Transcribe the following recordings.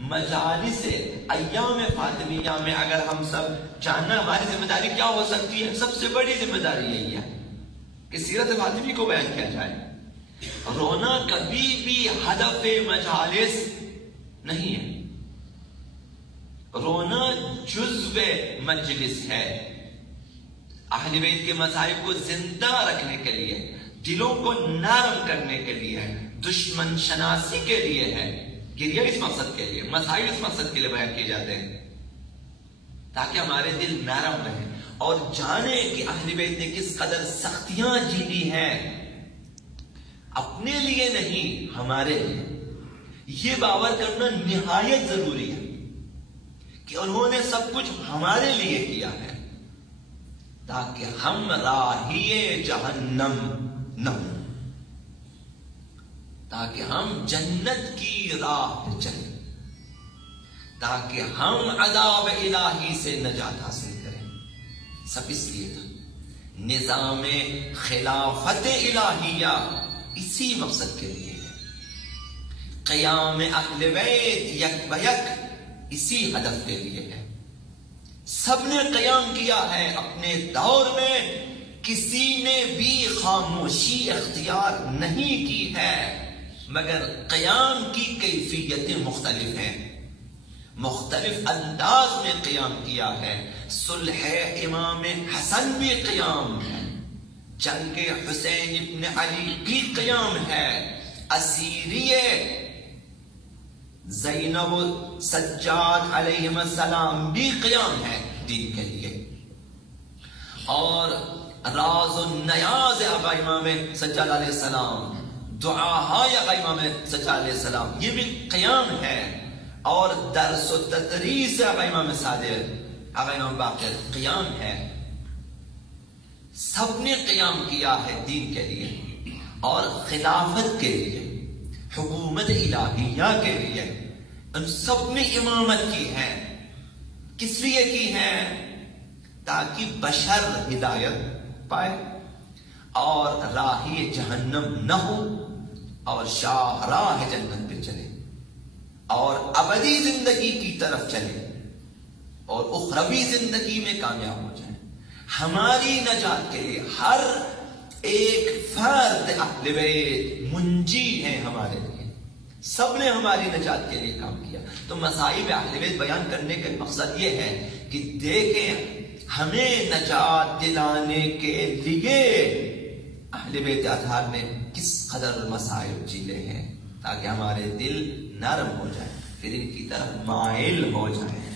مجالس ایام فاطمیہ میں اگر ہم سب جاننا ہماری ذمہ داری کیا ہو سکتی ہے، سب سے بڑی ذمہ داری یہی ہے کہ سیرت فاطمی کو بیان کیا جائے۔ رونا کبھی بھی ہدف مجالس نہیں ہے، رونا جزو مجلس ہے۔ اہل بیت کے مذاہب کو زندہ رکھنے کے لیے، دلوں کو نرم کرنے کے لیے، دشمن شناسی کے لیے ہے۔ گریہ اس مقصد کے لیے، مسائل اس مقصد کے لیے بیان کیے جاتے ہیں تاکہ ہمارے دل نرم رہیں اور جانے کہ اہل بیت نے کس قدر سختیاں جھیلی ہیں، اپنے لیے نہیں ہمارے لیے۔ یہ باور کرنا نہایت ضروری ہے کہ انہوں نے سب کچھ ہمارے لیے کیا ہے تاکہ ہم راہی جہنم نہ ہوں، تاکہ ہم جنت کی راہ پہ چلیں، تاکہ ہم عذاب الہی سے نجات حاصل کریں۔ سب اس لیے تھا۔ نظام خلافت الہیہ اسی مقصد کے لیے ہے۔ قیام اہل بیت یک بیک اسی ہدف کے لیے ہے۔ سب نے قیام کیا ہے اپنے دور میں، کسی نے بھی خاموشی اختیار نہیں کی ہے، مگر قیام کی کیفیتیں مختلف ہیں، مختلف انداز میں قیام کیا ہے۔ صلح امام حسن بھی قیام ہے، جنگ حسین ابن علی بھی قیام ہے، اسیری زینب سجاد علیہ السلام بھی قیام ہے دین کے لیے، اور راز و نیاز آقا امام سجاد علیہ السلام، دعاهای آقا امام سجاد علیہ السلام، یہ بھی قیام ہے، اور درس و تدریس آقا امام صادق، آقا امام باقر قیام ہے۔ سب نے قیام کیا ہے دین کے لیے اور خلافت کے لیے، حکومت الہیہ کے لیے۔ ان سب نے امامت کی ہے، کس لیے کی ہے؟ تاکہ بشر ہدایت پائے اور راہی جہنم نہ ہو اور شاہراہ جنت پہ چلے اور ابدی زندگی کی طرف چلے اور اخروی زندگی میں کامیاب ہو جائے۔ ہماری نجات کے لیے ہر ایک فرد اہل بیت منجی ہے ہمارے لیے، سب نے ہماری نجات کے لیے کام کیا۔ تو مصائب اہل بیت بیان کرنے کا مقصد یہ ہے کہ دیکھیں ہمیں نجات دلانے کے لیے اہل بیت اطہار نے کس قدر مسائب جھیلے ہیں تاکہ ہمارے دل نرم ہو جائے، پھر ان کی طرف مائل ہو جائے۔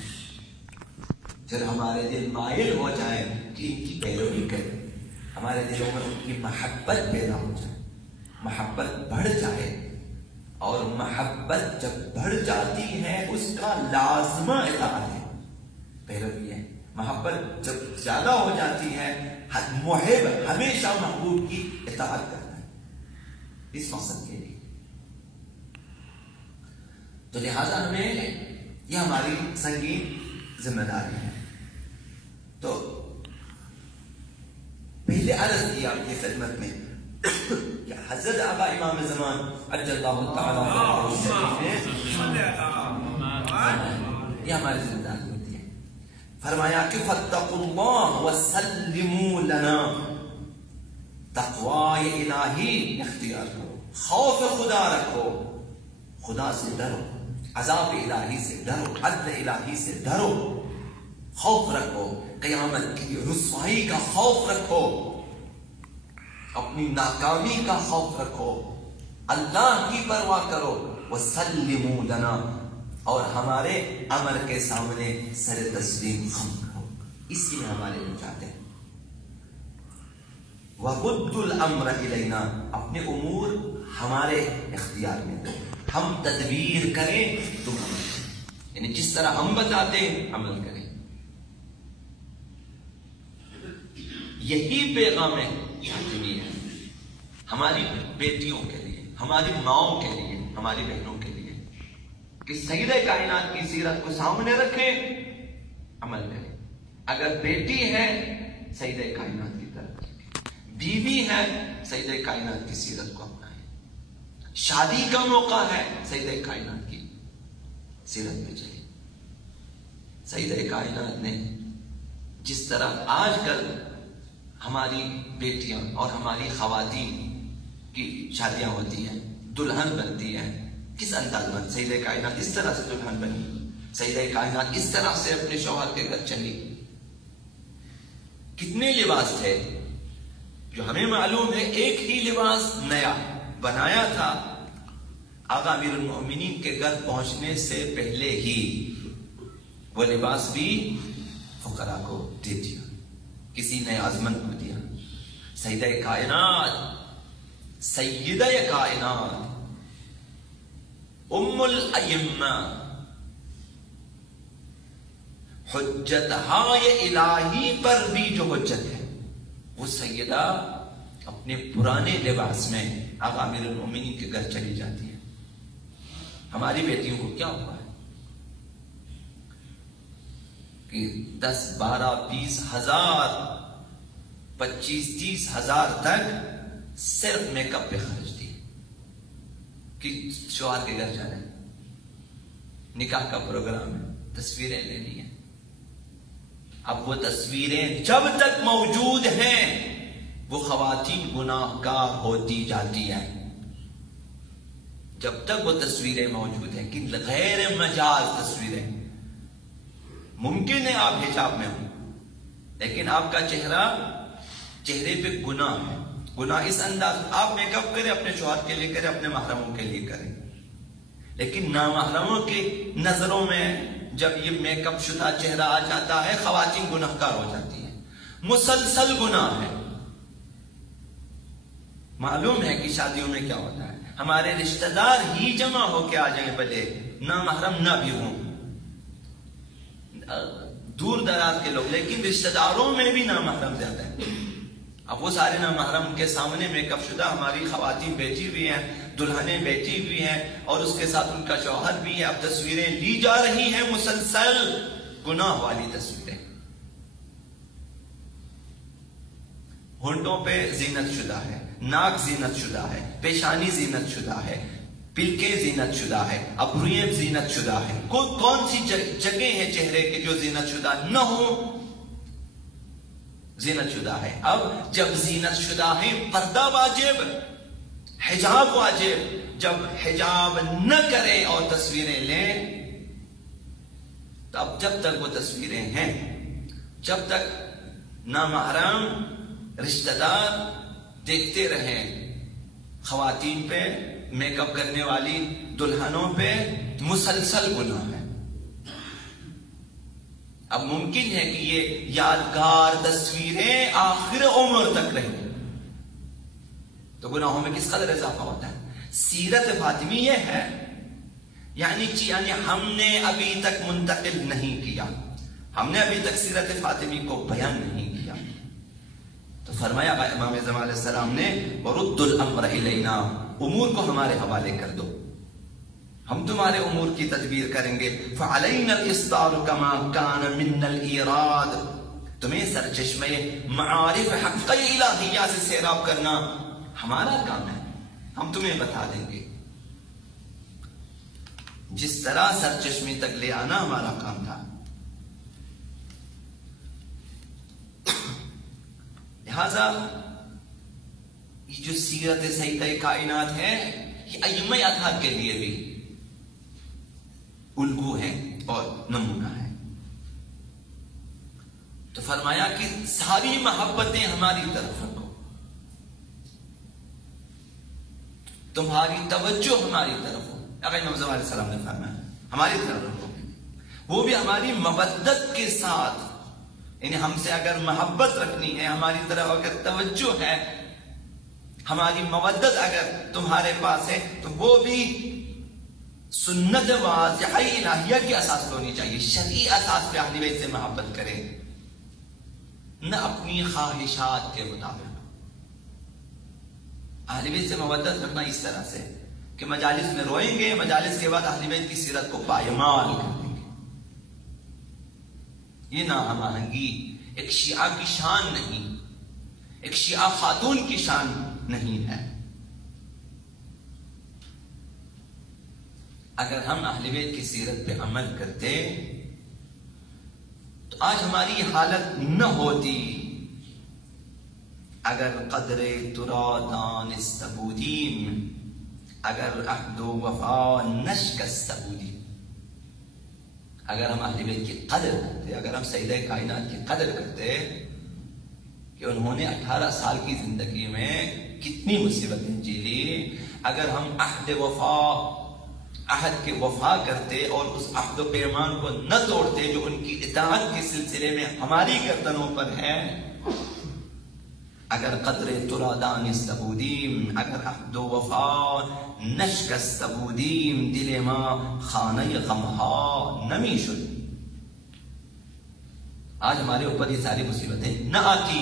پھر ہمارے دل مائل ہو جائے کہ ان کی پیروی کریں، ہمارے دلوں میں ان کی محبت پیدا ہو جائے، محبت بڑھ جائے، اور محبت جب بڑھ جاتی ہے اس کا لازمہ اطاعت ہے، پیروی ہے۔ محبت جب زیادہ ہو جاتی ہے، محب ہمیشہ محبوب کی اطاعت کرتا ہے، اس مقصد کے لیے۔ تو لہذا ہمیں یہ ہماری سنگین ذمہ داری ہے۔ تو پہلے عرض کیا آپ کی خدمت میں کہ حضرت آقا امام زمان عجل اللہ تعالیٰ یہ ہماری ذمہ داری ہوتی ہے۔ فرمایا کہ فاتقوا اللہ وسلموا لنا، تقوی الہی اختیار کرو، خوف خدا رکھو، خدا سے ڈرو، عذاب الہی سے ڈرو، عدل الہی سے ڈرو، خوف رکھو، قیامت کی رسوائی کا خوف رکھو، اپنی ناکامی کا خوف رکھو، اللہ کی پرواہ کرو، وسلموا لنا، اور ہمارے امر کے سامنے سر تسلیم خم کرو، اسی میں ہمارے نجات ہے۔ وَرُدُّ الْأَمْرَ إِلَيْنَا، اپنے امور ہمارے اختیار میں دو، ہم تدبیر کریں تم عمل کریں، یعنی جس طرح ہم بتاتے ہیں عمل کریں۔ یہی پیغام فاطمی ہے ہماری بیٹیوں کے لیے، ہماری ماؤں کے لیے، ہماری بہنوں کے لیے، کہ سیدہ کائنات کی سیرت کو سامنے رکھیں، عمل کریں۔ اگر بیٹی ہے سیدہ کائنات کی طرف، بیوی ہے سیدہ کائنات کی سیرت کو اپنائیں، شادی کا موقع ہے سیدہ کائنات کی سیرت میں چلے. سیدہ کائنات نے جس طرح آج کل ہماری بیٹیاں اور ہماری خواتین کی شادیاں ہوتی ہیں، دلہن بنتی ہیں، کس انداز میں سیدہ کائنات اس طرح سے دلہن بنی، سیدہ کائنات اس طرح سے اپنے شوہر کے گھر چلی. کتنے لباس تھے جو ہمیں معلوم ہے، ایک ہی لباس نیا بنایا تھا آقا امیر المؤمنین کے گھر پہنچنے سے پہلے ہی وہ لباس بھی فقراء کو دے دیا، کسی نے آزمن کو دیا. سیدہ کائنات، سیدہ کائنات، ام الائمہ، حجت الہی پر بھی جو حجت ہے، وہ سیدہ اپنے پرانے لباس میں آقا امیر المؤمنین کے گھر چلی جاتی ہے. ہماری بیٹیوں کو کیا ہوا ہے کہ 10 12 20 ہزار 25 30 ہزار تک صرف میک اپ پہ خرچ دی کہ شوہر کے گھر جانا ہے، نکاح کا پروگرام ہے، تصویریں لینی ہیں. اب وہ تصویریں جب تک موجود ہیں وہ خواتین گناہ گار ہوتی جاتی ہیں. جب تک وہ تصویریں موجود ہیں، کہ غیر مجاز تصویریں، ممکن ہے آپ حجاب میں ہوں لیکن آپ کا چہرے پہ گناہ ہے. گناہ اس انداز، آپ میک اپ کریں اپنے شوہر کے لیے کریں، اپنے محرموں کے لیے کریں، لیکن نامحرموں کی نظروں میں جب یہ میک اپ شدہ چہرہ آ جاتا ہے خواتین گناہ گار ہو جاتی ہیں. مسلسل گناہ ہے. معلوم ہے کہ شادیوں میں کیا ہوتا ہے، ہمارے رشتہ دار ہی جمع ہو کے آ جائیں، بھلے نامحرم نہ بھی ہوں، دور دراز کے لوگ، لیکن رشتہ داروں میں بھی نامحرم زیادہ ہے. اب وہ سارے نامحرم کے سامنے میک اپ شدہ ہماری خواتین بیٹھی ہوئی ہیں، دلہنیں بیٹھی ہوئی ہیں، اور اس کے ساتھ ان کا شوہر بھی ہے. اب تصویریں لی جا رہی ہیں، مسلسل گناہ والی تصویریں. ہونٹوں پہ زینت شدہ ہے، ناک زینت شدہ ہے، پیشانی زینت شدہ ہے، پلکیں زینت شدہ ہے، ابروئیں زینت شدہ ہے. کون سی جگہ ہے چہرے کے جو زینت شدہ نہ ہو؟ زینت شدہ ہے. اب جب زینت شدہ ہے پردہ واجب، حجاب واجب. جب حجاب نہ کریں اور تصویریں لیں، تب جب تک وہ تصویریں ہیں، جب تک نامحرم رشتہ دار دیکھتے رہیں خواتین پہ، میک اپ کرنے والی دلہنوں پہ، مسلسل گناہ ہے. اب ممکن ہے کہ یہ یادگار تصویریں آخر عمر تک رہیں، تو گناہوں میں کس قدر اضافہ ہوتا ہے. سیرت فاطمی یہ ہے، یعنی ہم نے ابھی تک منتقل نہیں کیا، ہم نے ابھی تک سیرت فاطمی کو بیان نہیں کیا. تو فرمایا امام زمان علیہ السلام نے وَرُدُّ الْأَمْرَ إِلَيْنَا، امور کو ہمارے حوالے کر دو، ہم تمہارے امور کی تدبیر کریں گے. فَعَلَيْنَا الْإِصْدَارُ كَمَا كَانَ مِنَّ الْإِيرَادِ، تمہیں سرچشمے معارف حق الہیہ سے سیراب کرنا ہمارا کام ہے، ہم تمہیں بتا دیں گے. جس طرح سرچشمے تک لے آنا ہمارا کام تھا. لہذا یہ جو سیرت سیدہ کائنات ہے، یہ ائمہ اطہار کے لیے بھی الگو ہے اور نمونہ ہے. تو فرمایا کہ ساری محبتیں ہماری طرف رکھو، تمہاری توجہ ہماری طرف ہو. اگر امام زمان علیہ السلام نے فرمایا ہماری طرف رکھو، وہ بھی ہماری مودت کے ساتھ، یعنی ہم سے اگر محبت رکھنی ہے، ہماری طرف اگر توجہ ہے، ہماری مودت اگر تمہارے پاس ہے، تو وہ بھی سنت واضحہ الہیہ کی اساس ہونی چاہیے. شرعی اساس پہ اہل بیت سے محبت کریں، نہ اپنی خواہشات کے مطابق. اہل بیت سے مودت رکھنا اس طرح سے کہ مجالس میں روئیں گے، مجالس کے بعد اہل بیت کی سیرت کو پایمال کر دیں گے. یہ ناہم آہنگی ایک شیعہ کی شان نہیں، ایک شیعہ خاتون کی شان نہیں ہے. اگر ہم اہل بیت کی سیرت پہ عمل کرتے تو آج ہماری حالت نہ ہوتی. اگر قدر ترا دانست بودیم، اگر عہد و وفا نشکست بودیم. اگر ہم اہل بیت کی قدر کرتے، اگر ہم سیدہ کائنات کی قدر کرتے کہ انہوں نے 18 سال کی زندگی میں کتنی مصیبتیں جھیلی، اگر ہم عہد کے وفا کرتے اور اس عہد و پیمان کو نہ توڑتے جو ان کی اطاعت کے سلسلے میں ہماری گردنوں پر ہے. اگر قدر ترا دانست بودیم، اگر عہد و وفا نشکست بودیم، دل ما خانه غمها نمی شد. آج ہمارے اوپر یہ ساری مصیبتیں نہ آتی.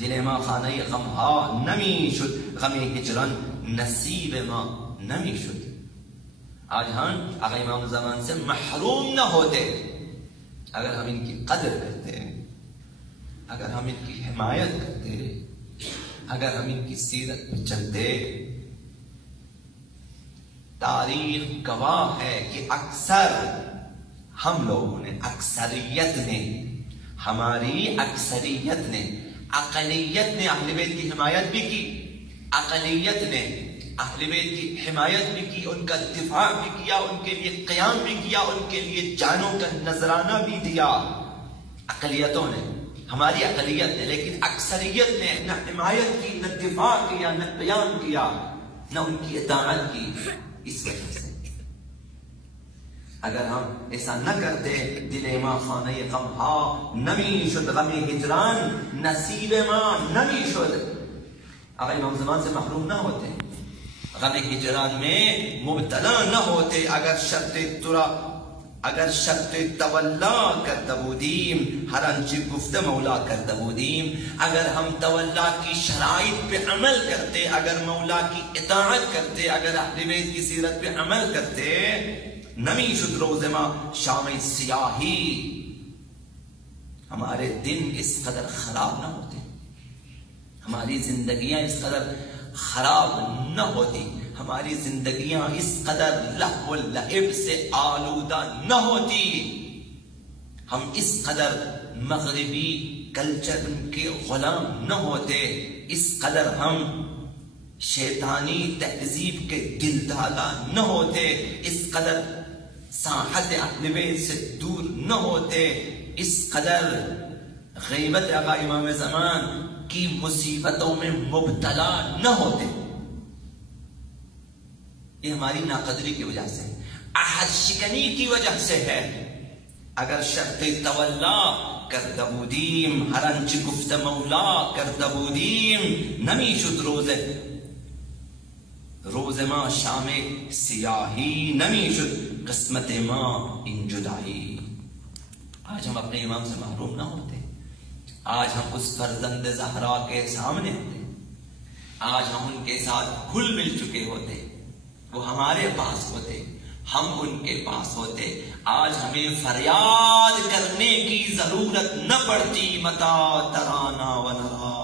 دل ما خانه غمها نمی شد، غم ہجران نصیب ما نمی شد. آج ہم آقا امام زمان سے محروم نہ ہوتے اگر ہم ان کی قدر کرتے، اگر ہم ان کی حمایت کرتے، اگر ہم ان کی سیرت پہ چلتے. تاریخ گواہ ہے کہ اکثر ہم لوگوں نے، اکثریت نے، ہماری اکثریت نے، اقلیت نے اہل بیت کی حمایت بھی کی، اقلیت نے اہل بیت کی حمایت بھی کی، ان کا دفاع بھی کیا، ان کے لیے قیام بھی کیا، ان کے لیے جانوں کا نذرانہ بھی دیا. اقلیتوں نے، ہماری اقلیت نے. لیکن اکثریت نے نہ حمایت کی، نہ دفاع کیا، نہ قیام کیا، نہ ان کی اطاعت کی. اس وجہ سے اگر ہم ایسا نہ کرتے، دل ما خانه غمها نمی شد، غم ہجران نصیب ما نمی شد. اگر امام زمان سے محروم نہ ہوتے، غم ہجران میں مبتلا نہ ہوتے، اگر شرط تولا کرده بودیم، ہر آنچه گفته مولا کرده بودیم. اگر ہم تولا کی شرائط پہ عمل کرتے، اگر مولا کی اطاعت کرتے، اگر اہل بیت کی سیرت پہ عمل کرتے، نمی شد روز ما شام سیاہی، ہمارے دن اس قدر خراب نہ ہوتے، ہماری زندگیاں اس قدر خراب نہ ہوتی، ہماری زندگیاں اس قدر لہو و لعب سے آلودہ نہ ہوتی، ہم اس قدر مغربی کلچر کے غلام نہ ہوتے، اس قدر ہم شیطانی تہذیب کے دلدادہ نہ ہوتے، اس قدر ساحت اہل بیت سے دور نہ ہوتے، اس قدر غیبت آقا امام زمان کی مصیبتوں میں مبتلا نہ ہوتے. یہ ہماری ناقدری کی وجہ سے، عہد شکنی کی وجہ سے ہے. اگر شرط تولا کرده بودیم، ہر آنچه گفت مولا کرده بودیم، نمی شد روز ما شام سیاہی، نمی شد قسمت ما ان جدائی. آج ہم اپنے امام سے محروم نہ ہوتے، آج ہم اس فرزند زہرا کے سامنے ہوتے، آج ہم ان کے ساتھ گھل مل چکے ہوتے، وہ ہمارے پاس ہوتے، ہم ان کے پاس ہوتے. آج ہمیں فریاد کرنے کی ضرورت نہ پڑتی، متا ترانا و نرا،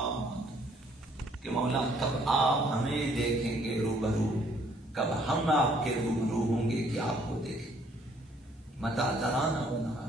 کہ مولا کب آپ ہمیں دیکھیں گے روبرو، کب ہم آپ کے روبرو ہوں گے کہ آپ کو دیکھیں. متا ترانا و نرا،